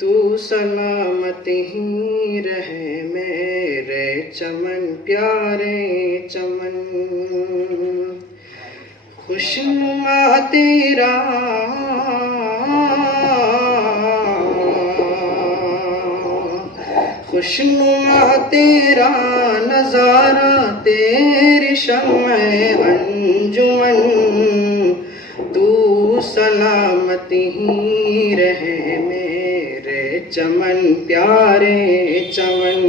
تو سلامت ہی رہے میرے چمن پیارے چمن، خوشنما تیرا خوشنما تیرا نظارہ، تیری شمع انجمن، تو سلامت ہی رہے میرے چمن پیارے چمن،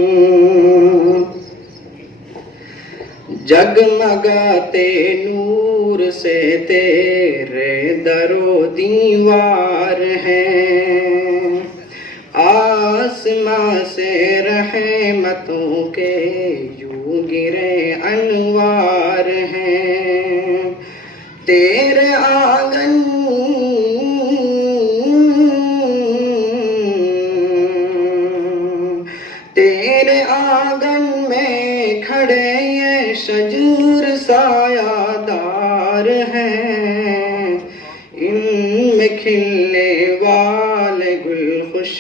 جگمگاتے نور سے تیرے در و دیوار ہیں، آسماں سے رحمتوں کے یوں گرے انوار ہیں، تیرے آنگن میں کھڑے یہ شجر سایہ دار ہیں، ان میں کھلنے والے گل خوش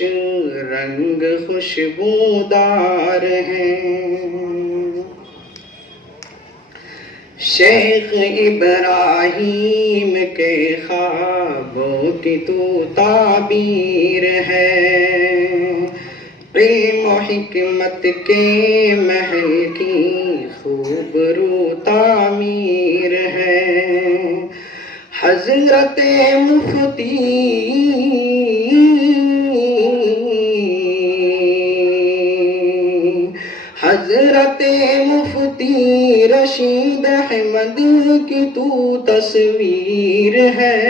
رنگ خوشبودار ہیں، شیخ ابراہیم کے خوابوں کی تو تعبیر ہے، علم و حکمت کے محل کی خوب رو تعمیر ہے، حضرت مفتی رشید احمد کی تو تصویر ہے،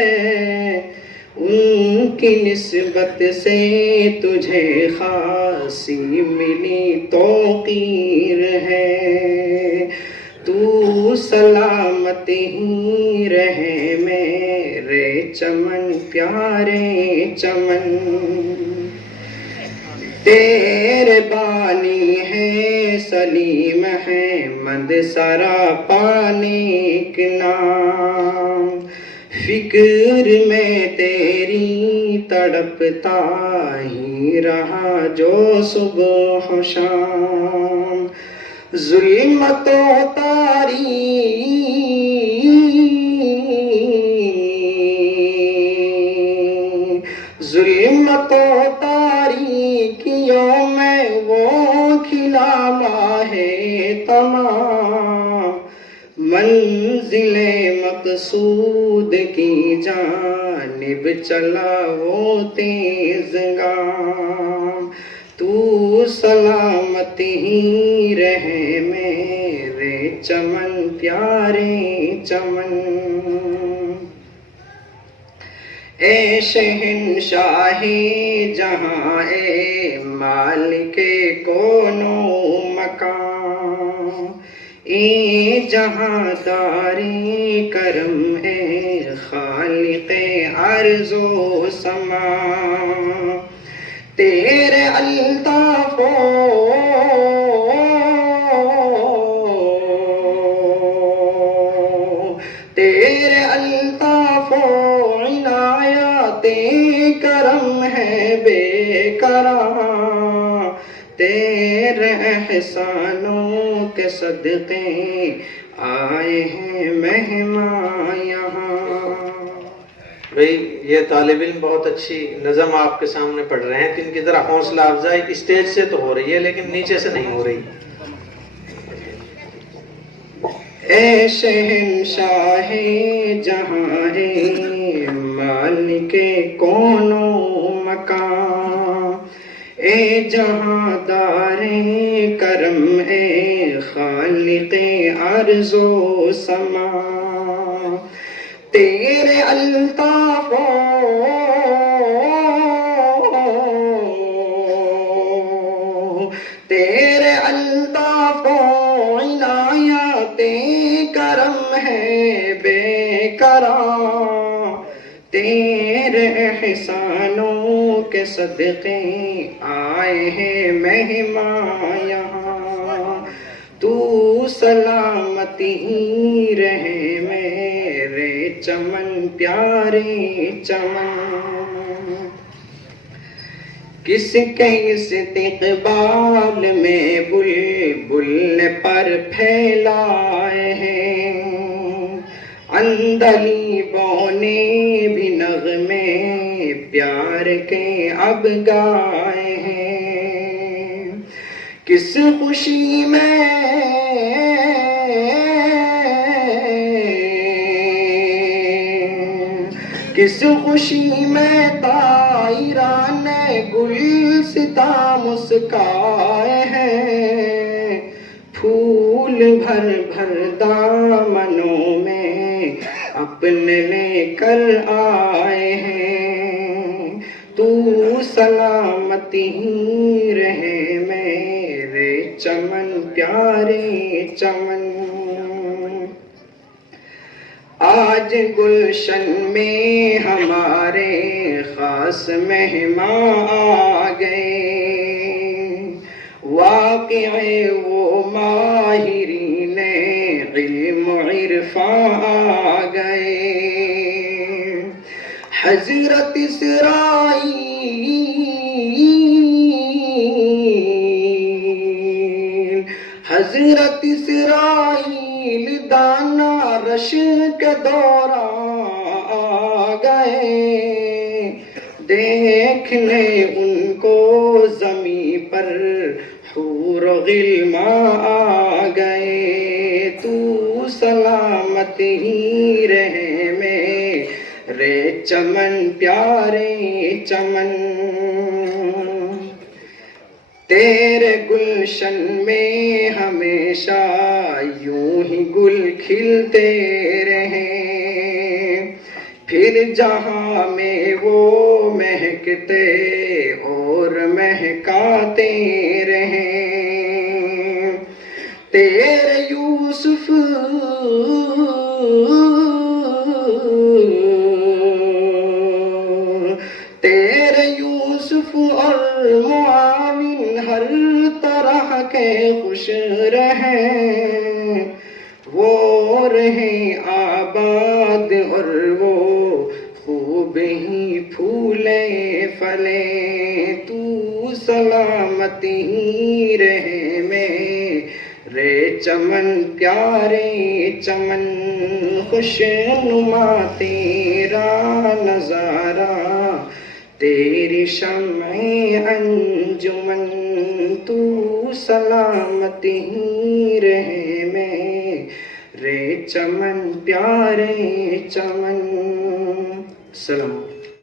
ان کی نسبت سے تجھے خاصی ملی توقیر ہے، تو سلامت ہی رہے میرے چمن پیارے چمن، تیرے بانی ہے سلیم احمد سراپا نیک نام، فکر میں تیری تڑپتا ہی رہا جو صبح و شام، ظلمت و تاریکیوں میں وہ کھلا ماہ تمام، منزل مقصود کی جانب چلا وہ تیز گام، تو سلامت ہی رہے میرے چمن پیارے چمن، اے شہنشاہ جہاں اے مالک کون و مکان، اے جہاں داری کرم اے خالق ارض و سما، تیرے الطاف و عنایات کرم ہے بے کرم، تیرے احسانوں کے صدقے آئے ہیں مہمان یہاں۔ بھئی یہ طالب علم بہت اچھی نظم آپ کے سامنے پڑھ رہے ہیں، تو ان کی ذرا حوصلہ افزائی اسٹیج سے تو ہو رہی ہے لیکن نیچے سے نہیں ہو رہی۔ اے شہنشاہ جہاں اے مالک کون و مکان، اے جہاں دار کرم اے خالق ارض و سما، تیرے الطاف و عنایات کرم ہے بے کرم، تیرے احسانوں کے صدقے آئے ہیں مہمان یہاں، تو سلامت ہی رہے میرے چمن پیارے چمن، کس کے استقبال میں بلبل پر پھیلائے ہیں، عندلیبوں نے بھی نغمے پیار کے اب گائے ہیں، کس خوشی میں کس خوشی میں طائران گلستاں مسکائے ہیں، پھول بھر بھر دامنوں میں اپنے لے کر آئے ہیں، تو سلامت ہی رہے میرے چمن پیارے چمن۔ آج گلشن میں ہمارے خاص مہمان آ گئے، واقعے وہ ماہرین علم عرفان آ گئے، حضرت اسرائیل دانا رش کے دوران آ گئے، دیکھنے ان کو زمین پر حور و غلمان آ گئے، تو سلامت ہی رہے میرے چمن پیارے چمن۔ تیرے گلشن میں ہمیشہ یوں ہی گل کھلتے رہیں، پھر جہاں میں وہ مہکتے اور مہکاتے رہیں، تیرے یوسف اور معاون ہر طرح کے خوش رہیں، وہ رہیں آباد اور وہ خوب ہی پھولے پھلیں، تو سلامت ہی رہے میرے چمن پیارے چمن، خوش نما تیرا نظارہ تیری شمع انجمن، تو سلامت ہی رہے میرے چمن پیارے چمن۔ سلام۔